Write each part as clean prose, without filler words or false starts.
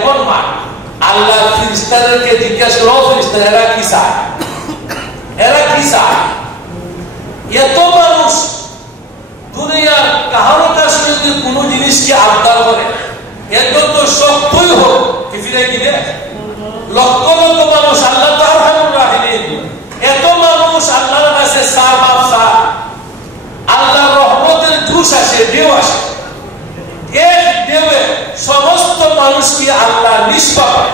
এখন মা আল্লাহ ফেরেশতাদেরকে জিজ্ঞাসা করো, ফেরেশতারা এরা কি চায়, এরা কি চায়? এত মানুষ দুনিয়ার কাহারো কাছে যদি কোনো জিনিসকে আবদার করে, এর তো সত্যই হোক ফিরে গিয়ে লক্ষ লক্ষ মানুষ আল্লাহ তো আরহামুর রাহিমিন, এত মানুষ আল্লাহর কাছে চায় বাপ চায়, আল্লাহর রহমতের জুস আসে, ঢেউ আসে, এক ঢেউয়ে সমস্ত মানুষকে আল্লাহ নিষ্পাপ করে।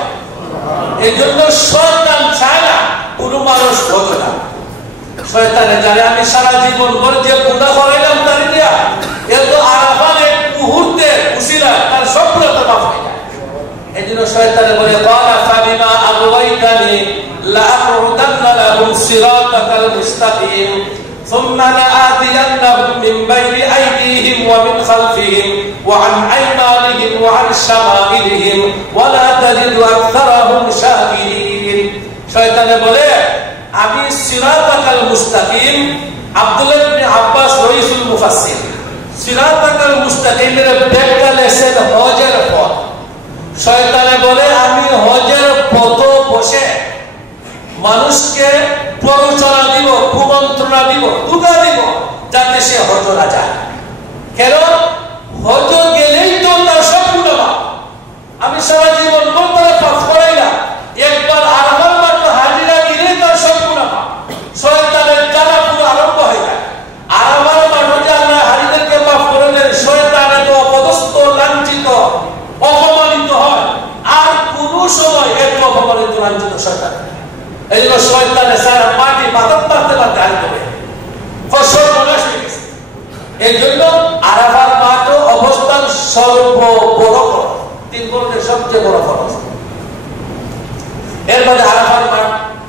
এই জন্য শয়তান চায় না কোনো মানুষ হতো না। শয়তানে জানে আমি সারা জীবন করে যে গুনাহ করাইলাম তার দিয়া এর তো আরাফার এক মুহূর্তে উসিলা তার সবগুলো তো মাফ হয়ে যায়। এই জন্য শয়তানে বলে ক্বালা ফাবিমা আগওয়াইতানি লাআকুদান্না লাহুম সিরাতাকাল মুস্তাকিম ثم لآتينهم من بين أيديهم ومن خلفهم وعن أيمانهم وعن شمائلهم ولا تجد أكثرهم شاكرين। শয়তানে বলে আমি সিরাতাকাল মুস্তাকিম, আব্দুল্লাহ ইবনে আব্বাস রাইসুল মুফাসসির সিরাতাকাল মুস্তাকিমের ব্যাখ্যা লেখেন হজের পথ। শয়তানে বলে আমি হজের পথে বসে মানুষকে প্ররোচনা দিব, কুমন্ত্রণা দিব, দুঃখা দিব যাতে সে হজ না যায়। কেন হজ গেলেই তো তার সব গুনাহ মাফ। আমি সারা জীবন করে পাপ করাই না, একবার আরাফার মাঠে হাজিরা দিলেই তার সব গুনাহ মাফ। শয়তানের জ্বালা পুরো আরম্ভ হয়ে যায়। আরাফার মাঠে যে আল্লাহ হাজিদেরকে মাফ করে দেন, শয়তানে তো অপদস্থ, লাঞ্ছিত, অপমানিত হয়, আর কোনো সময় এত অপমানিত লাঞ্ছিত শয়তান। এই জন্য শয়তানে সারা মাটি বাদত পারতে পারতে আর করে ফসল নষ্ট হয়ে গেছে। এই জন্য আরাফার মাঠ অবস্থান সর্ব বড় ফরজ, তিন ফরজের সবচেয়ে বড় ফরজ। এর মধ্যে আরাফার মাঠ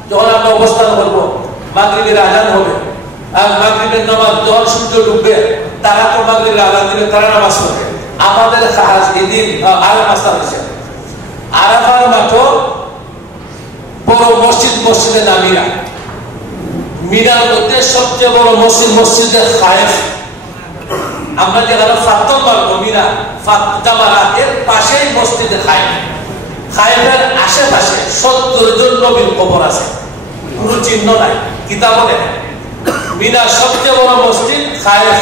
যখন আমরা অবস্থান করবো, মাগরিবের আজান হবে, আর মাগরিবের নামাজ যখন সূর্য ডুববে তারা তো মাগরিবের আজান দিলে তারা নামাজ পড়বে। আমাদের খাস এদিন আর নাস্তা হয়েছে আরাফার মাঠ বড় মসজিদ, মসজিদে নামিরা, মিনার মধ্যে সবচেয়ে বড় মসজিদ মসজিদে খায়েফ। আমরা যেখানে ফাতর মারবো মিনা জামারা, এর পাশেই মসজিদে খায়েফ। খায়েফের আশেপাশে 70 জন নবীর কবর আছে, কোনো চিহ্ন নাই, কিতাবও দেখেন। মিনার সবচেয়ে বড় মসজিদ খায়েফ।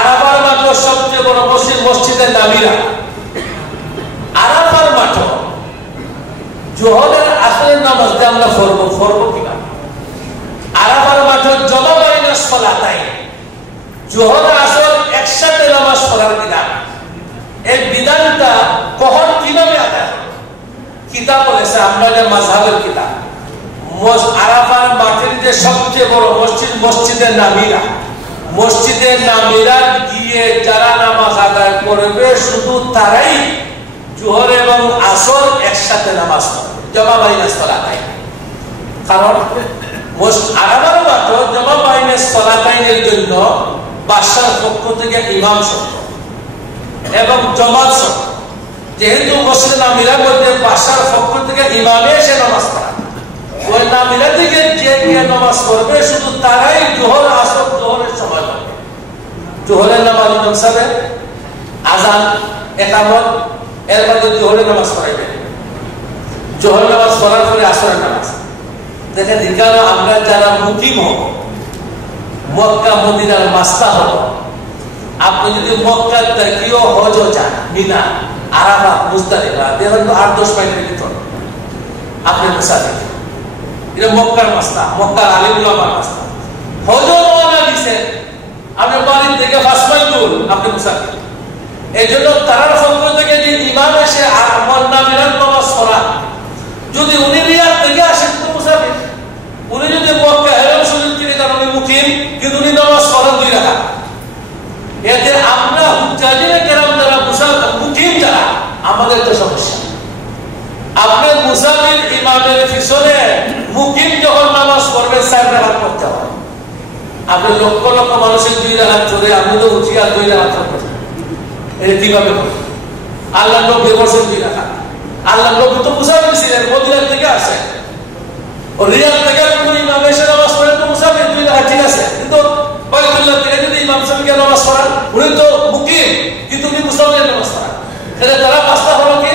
আরাফার মাঠ সবচেয়ে বড় মসজিদ মসজিদে নামিরা। আরাফার মাঠ জোহরের আসরের নামাজ যে আমরা পড়বো কিনা, আরাফার মাঠে জমা বাইনা সালাতাইন, জোহর আসর একসাথে নামাজ পড়ার বিধান। এই বিধানটা কখন কিভাবে আদায় কিতাব বলেছে, আমরা যে মাযহাবের কিতাব, আরাফার মাঠের যে সবচেয়ে বড় মসজিদ মসজিদে নামিরা, মসজিদে নামিরা গিয়ে যারা নামাজ আদায় করবে শুধু তারাই জোহর এবং আসর একসাথে নামাজ পড়বে, জমা বাইনা সালাতাইন। কারণ আরাফার মাঠে জমা বাইনা সালাতাইনের জন্য বাদশার পক্ষ থেকে ইমাম শর্ত এবং জামাত শর্ত। যেহেতু মসজিদে নামিরার মধ্যে বাদশার পক্ষ থেকে ইমামে এসে নামাজ পড়া, ওই নামিরা থেকে যে গিয়ে নামাজ পড়বে শুধু তারাই জোহর আসর জোহরের সময় পড়বে। জোহরের নামাজ ইমাম সাহেব আজান একামত, এর মধ্যে জোহরের নামাজ পড়াইবে। জোহর নামাজ পড়ার পরে আসরের নামাজ। দেখেন এখানে আমরা যারা মুকিম হব, মক্কা মদিনার মাস্তা হব, আপনি যদি মক্কা থেকেও হজ যান, মিনা আরাফাত মুজদালিফা, দেখেন তো 8-10 মাইলের ভিতর আপনি মুসাফির। এটা মক্কার মাস্তা, মক্কার আলিম উলামার মাস্তা। হজ রওনা দিছে, আপনি বাড়ি থেকে 5 মাইল দূর, আপনি মুসাফির। এই জন্য তার পক্ষ থেকে যে ইমাম এসে নামিরাত নামাজ পড়া, যদি উনি রিয়াদ থেকে আসেন তো মুসাফির, উনি যদি মক্কা হেরাম শরীফ থেকে যান উনি মুকিম, কিন্তু উনি নামাজ পড়ান 2 রাকাত। এতে আমরা হুজ্জাজিনে কেরাম যারা মুকিম যারা, আমাদের তো সমস্যা। আপনি মুসাফির ইমামের পিছনে মুকিম যখন নামাজ পড়বে 4 রাকাত পড়তে হবে। আপনি লক্ষ লক্ষ মানুষের 2 রাকাত ধরে আপনি তো উঠিয়া 2 রাকাত পড়বেন, এটা কিভাবে হবে? আল্লাহ নবী বলেন 2 রাকাত। আল্লাহ নবী তো মুসাফির ছিলেন, মদিনা থেকে আসে, ও রিয়াদ থেকে কোন ইমাম এসে নামাজ পড়ে তো মুসাফির 2 রাকাত ঠিক আছে, কিন্তু বাইতুল্লাহ থেকে যদি ইমাম সাহেবকে নামাজ পড়ান, উনি তো মুকিম কিন্তু উনি মুসাফির নামাজ পড়ান, তাহলে তারা পাঁচটা হলো কি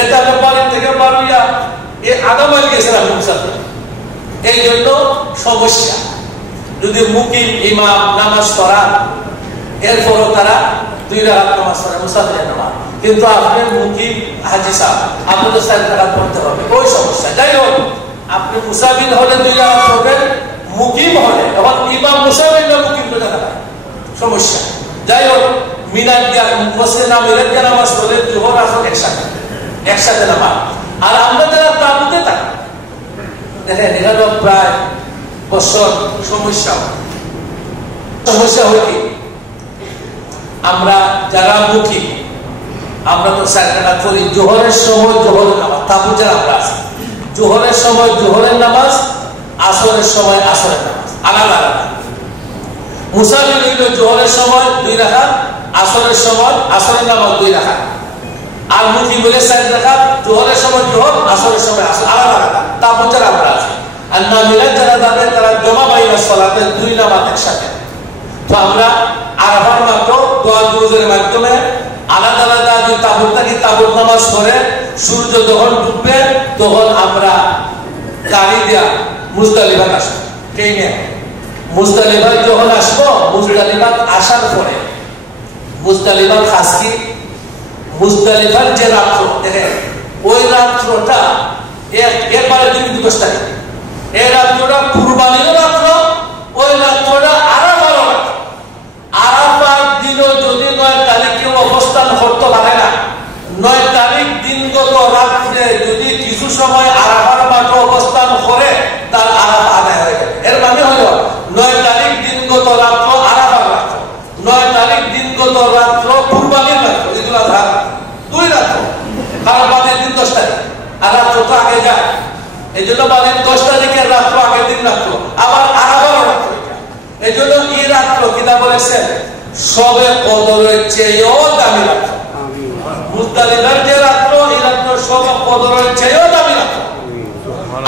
এটা আমি বাড়ি থেকে বাড়িয়া এই আধা মাইল গেছিলাম মুসাফির। এই জন্য সমস্যা। যদি মুকিম ইমাম নামাজ পড়ান এরপরও তারা 2 রাকাত নামাজ পড়ে মুসাফিরের নামাজ, কিন্তু আপনি মুকিম হাজি সাহেব আপনি তো 4 রাকাত পড়তে হবে, ওই সমস্যা। যাই হোক, আপনি মুসাফির হলে 2 রাকাত পড়বেন, মুকিম হলে এখন ইমাম মুসাফির না মুকিম তো দেখা যায় সমস্যা। যাই হোক, মিলাদ দিয়া মসজিদে না মিলাদ দিয়া নামাজ পড়লে জোহর আসর একসাথে নামাজ। আর আমরা যারা তাবুতে থাকি দেখেন এখানে প্রায় বছর সমস্যা হয় কি, আমরা যারা মুখী আমরা তো 4 রাকাত পড়ি। জোহরের সময় জোহরের নামাজ, তাবু যারা আমরা আছি জোহরের সময় জোহরের নামাজ, আসরের সময় আসরের নামাজ আলাদা আলাদা। মুসাফির হইল জোহরের সময় 2 রাকাত, আসরের সময় আসরের নামাজ 2 রাকাত। আর মুখী বলে 4 রাকাত, জোহরের সময় জোহর, আসরের সময় আসর, আলাদা আলাদা। তারপর যারা আমরা আছি আর না মিলাদ যারা যাবে তারা জমা বাইনা সালাতে 2 নামাজ একসাথে। তো আমরা আরাফার মাত্র দোয়া দুরুদের মাধ্যমে আলাদা আলাদা যে তাবুত থাকি তাবুত নামাজ পড়ে সূর্য যখন ডুববে তখন আমরা গাড়ি দিয়া মুজদালিফাত আসবো। ট্রেনে মুজদালিফাত যখন আসবো, মুজদালিফাত আসার পরে মুজদালিফাত খাস কি, মুজদালিফার যে রাত্র দেখেন ওই রাত্রটা একবারে 2 তারিখ, এই রাত্রটা কুরবানির রাত্র, ওই রাত্রটা আরাফার রাত্র। আরাফার দিনও যদি 9 তারিখে অবস্থান করতে পারে না, 9 তারিখ দিনগত রাত্রে যদি কিছু সময় আরাফার মাঠে অবস্থান করে তার আরাফা আদায় হয়ে যাবে। এর মানে হলো 9 তারিখ দিনগত রাত্র আরাফার রাত্র, 9 তারিখ দিনগত রাত্র কুরবানির রাত্র, ঈদুল আজহার 2 রাত্র। কারণ বাদের দিন 10 তারিখ আর রাত্র তো আগে যায়, এই জন্য বাদের 10 তারিখের রাত্র আগের দিন রাত্র, আবার আরাফার রাত্র। এই জন্য এই রাত্র কিনা বলেছেন সবে কদরের চেয়েও দামি রাত্র। মুজদালিফার যে রাত্র, এই রাত্র সবে কদরের চেয়েও দামি রাত্র।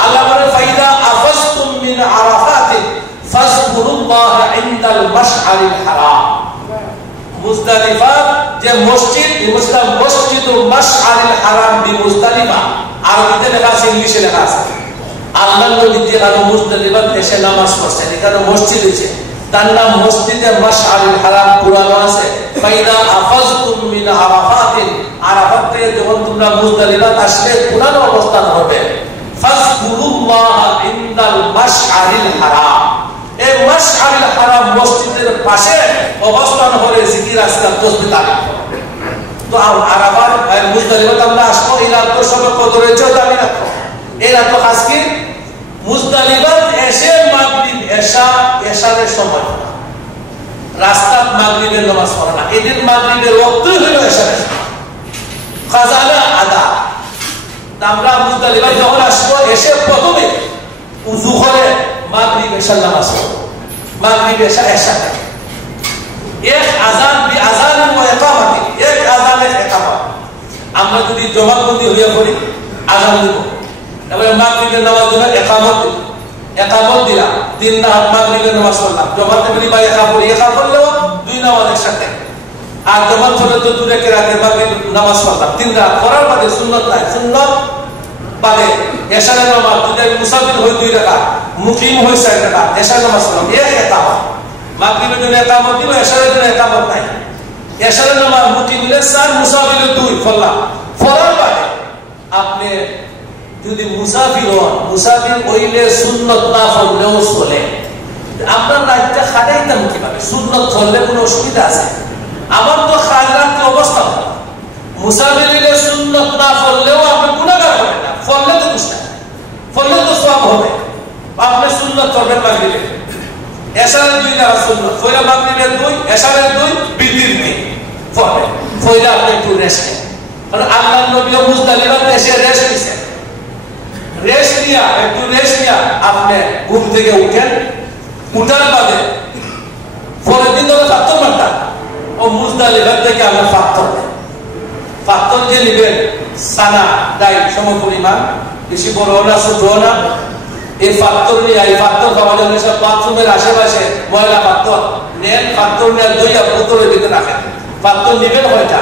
আল্লাহ বলে ফাইদা আফাসতুম মিন আরাফাতিন ফাজকুরুল্লাহ ইনদাল মাশআরিল হারাম। মুজদালিফা যে মসজিদ, এই মসজিদুল মাশআরিল হারাম দি মুজদালিফা, আরবিতে লেখা আছে, ইংলিশে লেখা আছে। আল্লাহ নবী যেখানে মুজদালিফা এসে নামাজ পড়ছেন, এখানে মসজিদ আছে, তার নাম মসজিদে মাশআরিল হারাম পুরানো আছে। ফাইদা আফাজতুম মিন আরাফাতিন, আরাফাত থেকে যখন তোমরা মুজদালিফাত আসলে পুরানো অবস্থান হবে, ফাজকুরুল্লাহ ইনদাল মাশআরিল হারাম। এই মাশআরিল হারাম মসজিদের পাশে অবস্থান করে জিকির আজকার তাসবিহ তালিম করো। তো আরাফাত মুজদালিফাত আমরা আসবো, এই রাত তো সবে কদরের চেয়ে দামি রাখো। এই রাত আজকে মুজদালিফাত এসে মাগরিব এশারের সময় রাস্তাত মাগরিবের নামাজ পড়া না, এদের মাগরিবের ওয়াক্তই হলো এশারের সময়, কাজা আদা। আমরা মুজদালিফাত যখন আসবো এসে প্রথমে উযু করে মাগরিব এশার নামাজ পড়ব। মাগরিব এশা একসাথে, এক আযান বি আযান ওয়া ইকামাতি, এক আযানে ইকামত। আমরা যদি জমাবন্দি হইয়া পড়ি আযান দিব, এবারে মাগরিবের নামাজ দিলাম, একামত দিলাম, 3 রাকাত মাগরিবের নামাজ পড়লাম, জমাতে বলি বা একা পড়লেও 2 নামাজ একসাথে। আর জমাত পড়লে তো 2 রাকাতের মাগরিব নামাজ পড়লাম, 3 রাকাত পড়ার বাদে সুন্নাত নাই, সুন্নাত বাদে এশারের নামাজ যদি আমি মুসাফির হই 2 রাকাত, মুকিম হই 4 রাকাত, এশারের নামাজ পড়লাম, এক একামত। মাগরিবের জন্য একামত দিব, এশারের জন্য একামত নাই। এশারের নামাজ মুকিম হলে 4, মুসাফির 2 পড়লাম। পড়ার বাদে আপনি যদি মুসাফির হন, মুসাফির হইলে সুন্নত না পড়লেও চলে। আপনার রাতটা খাটাইতাম কিভাবে? সুন্নত পড়লে কোনো অসুবিধা আছে? আমার তো খাজরাত অবস্থা ভালো, মুসাফির হইলে সুন্নত না পড়লেও আপনি গুনাহগার হবেন না, পড়লে তো দোষ নাই, পড়লে তো সওয়াব হবে। আপনি সুন্নত পড়বেন মাগরিবে, এশারের 2 রাকাত সুন্নত, পড়লে মাগরিবের 2, এশারের 2, বিতির 2 পড়বেন, পড়লে আপনি একটু রেস্ট নেন। কারণ আল্লাহর নবী মুজদালিফাতে এসে রেস্ট নিছেন, রেস্ট নিয়া একটু রেস্ট নিয়া আপনি ঘুম থেকে উঠেন, উঠার বাদে পরের দিন ধরে পাথর মারতাম, ও মুজদালিফা থেকে আমরা পাথর যে নিবেন সানা ডাই সমপরিমাণ, বেশি বড় না ছোট না, এই পাথর নিয়ে এই পাথর খাওয়া জন্য সব বাথরুমের আশেপাশে ময়লা পাথর নেন, পাথর নিয়ে দইয়া বোতলের ভিতরে রাখেন। পাথর নিবেন কয়টা?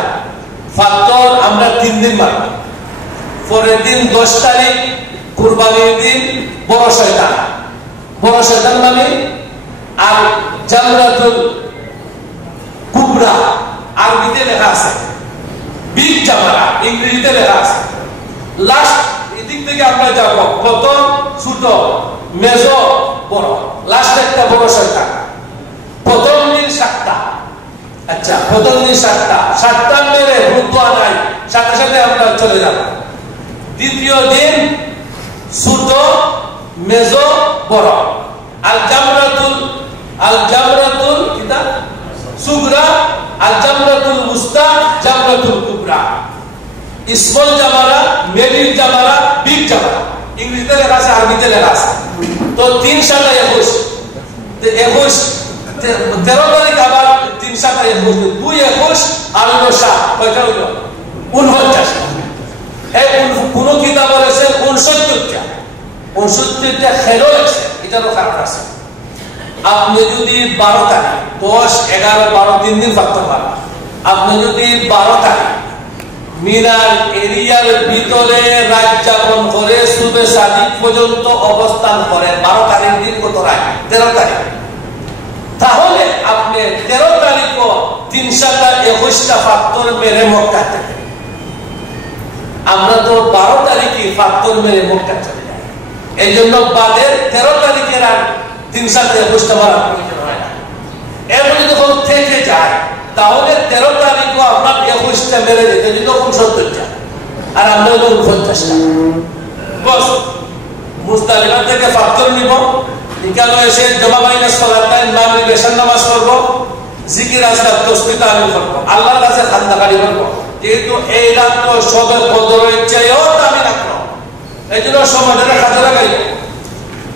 পাথর আমরা 3 দিন মারব, পরের দিন 10 তারিখ কুরবানির দিন বড় শয়তান মানে আর জামরাতুল কুবরা আরবিতে লেখা আছে, বিগ জামারা ইংরেজিতে লেখা আছে। লাস্ট এদিক থেকে আমরা যাব, প্রথম ছোট, মেজো, বড়, লাস্ট একটা বড় শয়তান। প্রথম দিন 7টা, আচ্ছা প্রথম দিন 7টা মেরে রুদ্দা নাই, সাথে সাথে আমরা চলে যাব। দ্বিতীয় দিন ছোট, মেজো, বড়। আল জামরাতুল কিতা সুগরা, আল জামরাতুল উস্তা, জামরাতুল কুবরা। স্মল জামারা, মিডিল জামারা, বিগ জামারা, ইংরেজিতে লেখা আছে, আরবিতে লেখা আছে। তো 3 7 21, 21 13 তারিখ আবার 3 7 21, 2 21 আর 9 কয়টা হলো 49। এই কোন কিতাব বলেছে 69টা, 69টা খেলো আছে, এটারও কারণ আছে। আপনি যদি 12 তারিখ 10 11 12 3 দিন থাকতে পারেন, আপনি যদি 12 তারিখ মিনার এরিয়ার ভিতরে রাত যাপন করে সুবে সাদিক পর্যন্ত অবস্থান করেন, 12 তারিখ দিন কত রাত 13 তারিখ, তাহলে আপনি 13 তারিখও 3 7 21টা ফাত্তর মেরে মক্কা থেকে। আমরা তো 12 তারিখে ফাত্তর মেরে মক্কা চলে যাই, এই জন্য বাদের 13 তারিখের আর 3 7 21টা মারা প্রয়োজন হয় না। এরপরে যখন থেকে যায় তাহলে 13 তারিখও আপনার 21টা মেরে যেতে যদি 69টা, আর আমরা হলো 49টা। বস মুজদালিফা থেকে ফাত্তর নিব, এখানে এসে জমা বাইনা সালাতাইন মাগরিব এশার নামাজ পড়ব, জিকির আজকার তাসবিহ তাহলিল করব, আল্লাহর কাছে খান্দাকারী করব। যেহেতু এই রাত তো সবে বদরের চেয়েও দামি রাখলো, এই জন্য সমাজের খাজা গাইব।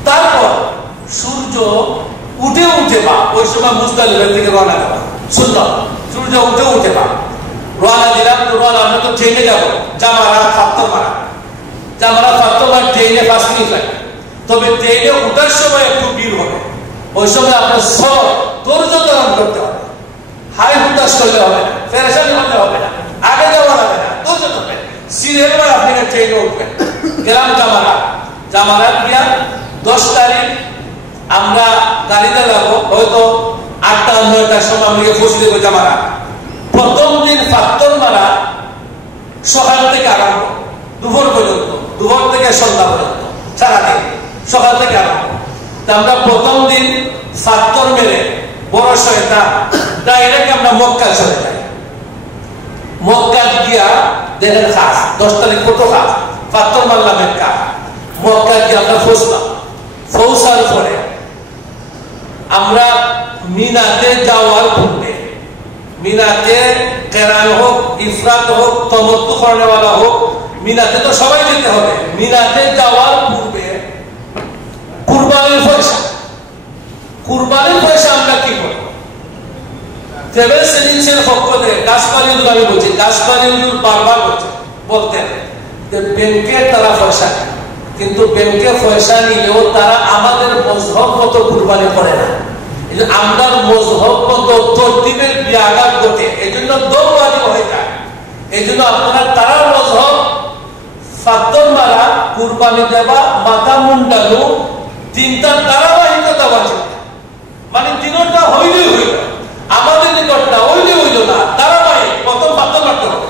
তারপর সূর্য উঠে বা ওই সময় মুজদালিফা থেকে রওনা দেবা, সুন্নাত সূর্য উঠে বা রওনা দিলাম। তো রওনা আমরা তো ট্রেনে যাব, জামারা ফাত্তর মারা ট্রেনে 5 মিনিট লাগে। তবে ট্রেনে উঠার সময় একটু ভিড় হবে, ওই সময় আপনার সব ধৈর্য ধারণ করতে হবে, হাই হুতাশ করলে হবে না, পেরেশানি হলে হবে না, আগে যাওয়া হবে না, ধৈর্য ধরবেন। সিরিয়াল আপনি ট্রেনে উঠবেন। গেলাম জামারা গিয়া 10 তারিখ আমরা গাড়িতে যাবো, হয়তো 8টা 9টার সময় আমরা পৌঁছে দেবো জামারা। প্রথম দিন ফাত্তর মারা সকাল থেকে আরম্ভ, দুপুর পর্যন্ত, দুপুর থেকে সন্ধ্যা পর্যন্ত, সারাদিন সকাল থেকে আরম্ভ। আমরা প্রথম দিন ফাত্তর মেরে বড় শয়তান ডাইরেক্ট আমরা মক্কা চলে যাই। মক্কা গিয়া দেখেন খাস 10 তারিখ কত খাস, ফাত্তর মারলাম একটা, মক্কা গিয়ে আমরা পৌঁছার পরে আমরা মিনাতে যাওয়ার পূর্বে, মিনাতে কেরান হোক, ইফরাত হোক, তমত্তু করেওয়ালা হোক, মিনাতে তো সবাই যেতে হবে। মিনাতে যাওয়ার পূর্বে কুরবানির পয়সা আমরা কি করব? ট্রাভেল এজেন্সির পক্ষ থেকে কাশমারি হুজুর, আমি বলছি কাশমারি হুজুর বারবার বলতেন যে ব্যাংকে তারা পয়সা নেয়, কিন্তু ব্যাংকে পয়সা নিলেও তারা আমাদের মজহব মতো কুরবানি করে না। আমরা মজহব মতো তরতিবের ব্যাঘাত ঘটে, এই জন্য দৌড়ানি হয়ে যায়। এই জন্য আপনারা তারা মজহব ফাত্তর মারা, কুরবানি দেওয়া, মাথা মুন্ডানো, 3টা ধারাবাহিকতা আছে, মানে 3টা হইলেই হইল। আমাদের নিকটটা হইল না, ধারাবাহিক। প্রথম ফাত্তর মারতে হবে,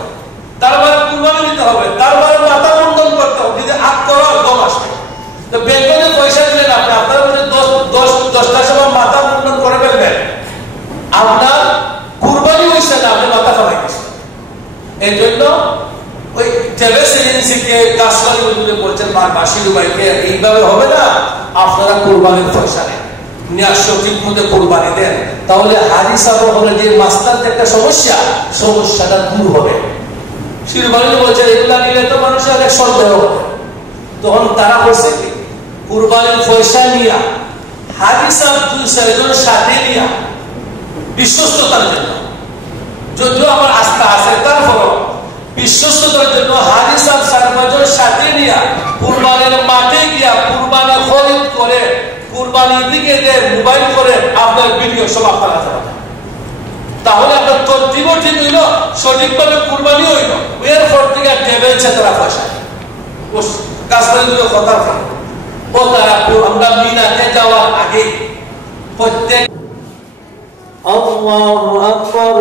তারপরে কুরবানি দিতে হবে, তারপরে মাথা মুন্ডন করতে হবে, যদি আগ করা 2 মাস। তো ব্যাংকে পয়সা দিলেন আপনি, আপনার 10টার সময় মাথা মুন্ডন করে ফেলবেন, আপনার কুরবানি হয়েছে না, আপনি মাথা খাওয়াই গেছেন। এই জন্য ওই ট্রাভেল এজেন্সিকে কাশমারি হুজুরে বলছেন বাসির ভাইকে, এইভাবে হবে না, আপনারা কুরবানির পয়সা নেন, সঠিক মতো কুরবানি দেন, তাহলে হাজি সাহেব হলে যে মাস্টারদের একটা সমস্যাটা দূর হবে। শিরবানি বলছেন এগুলা নিলে তো মানুষের অনেক সন্দেহ হবে। তখন তারা বলছে কি, কুরবানির পয়সা নিয়া হাজি সাহেব 2 জন সাথে নিয়া বিশ্বস্ততার জন্য, যদিও আমার আস্থা আছে, তারপর বিশ্বস্ততার জন্য হাজি সাহেব 4 জন সাথে নিয়া কুরবানির মাঠে গিয়া কুরবানি খরিদ করে, কুরবানির দিকে যে মোবাইল করে আপনার ভিডিও সব আপনারা যাবেন, তাহলে আপনার তরতিবও ঠিক হইল, সঠিকভাবে কুরবানি হইল। এরপর থেকে ট্রাভেলসে তারা পয়সা কাজগুলো কথা থাকে ও তারা আমরা মিলাতে যাওয়ার আগে প্রত্যেক আল্লাহু আকবার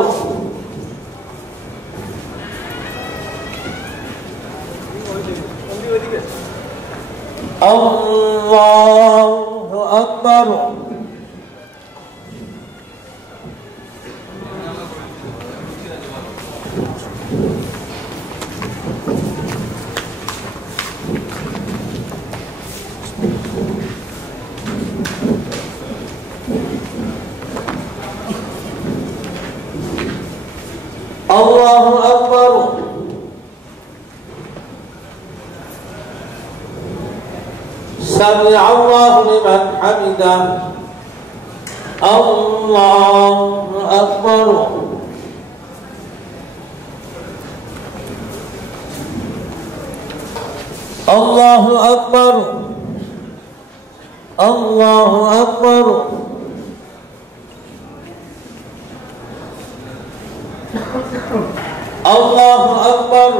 আল্লাহু আকবার Allahu Akbar. Sami Allahu liman hamidah. Allahu Akbar. Allahu Akbar. Allahu Akbar. Allahu Akbar.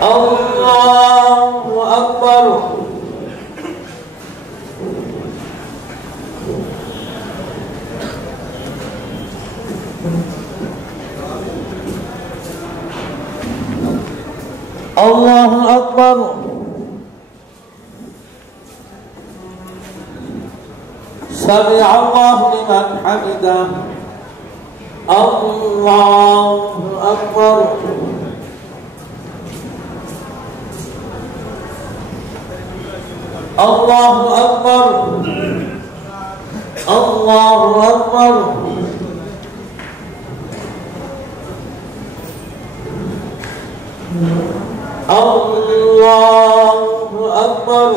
Allahu Akbar. Allahu Akbar. Sami Allahu liman hamidah. Allahu Akbar. Allahu Akbar. Allahu Akbar. Allahu Akbar.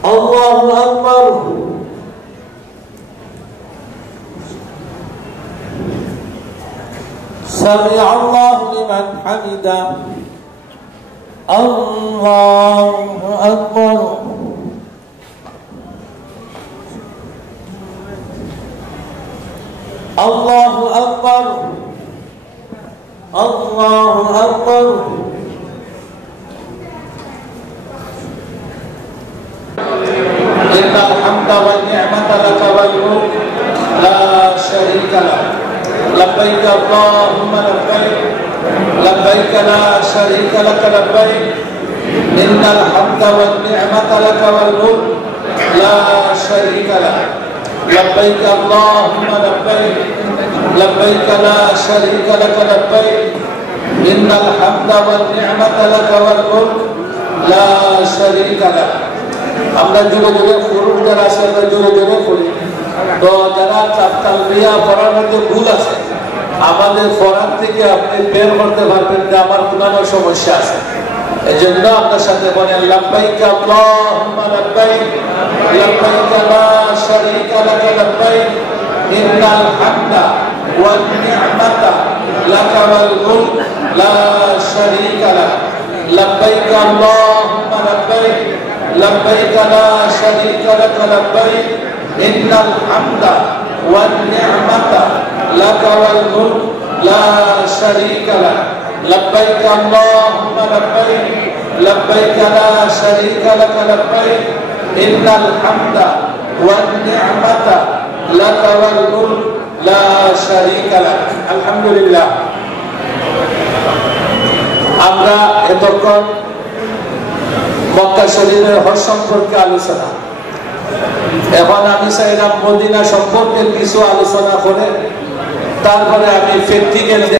Allahu Akbar. Sami Allahu liman hamidah. Allahu Akbar. Allahu Akbar. Allahu Akbar. Innal hamda wan ni'mata laka wal mulk la syarika lak. Labbaik Allahumma labbaik. Labbaik la syarika lak labbaik. Innal hamda wan ni'mata laka wal mulk la syarika lak. Labbaik Allahumma labbaik. Labbaik la syarika lak labbaik. Innal hamda wan ni'mata laka wal mulk la syarika lak. আমরা যুগে যুগে fruit যারা আছে আমরা যুগে যুগে পড়ি তো যারা তালবিয়া পড়ার মধ্যে ভুল আছে আমাদের পড়ার থেকে আপনি বের করতে পারবেন যে আমার কোনো সমস্যা আছে এজন্য আপনার সাথে বলেন লাব্বাইক আল্লাহুম্মা লাব্বাইক লাব্বাইক লা শারীকা লাক লাব্বাইক ইন্নাল হামদা ওয়ান নি'মাতা লাকা ওয়াল মুলক লা শারীকা লাক লাব্বাইক আল্লাহুম্মা লাব্বাইক لبيك لا شريك لك لبيك إن الحمد والنعمة لك والملك لا شريك لك لبيك اللهم لبيك لبيك لا شريك لك لبيك إن الحمد والنعمة لك والملك لا شريك لك الحمد لله আমরা এতক্ষণ মক্কা শরীফের হজ সম্পর্কে আলোচনা এখন আমি চাইলাম মদিনা সম্পর্কে কিছু আলোচনা করে তারপরে আমি প্র্যাকটিক্যাল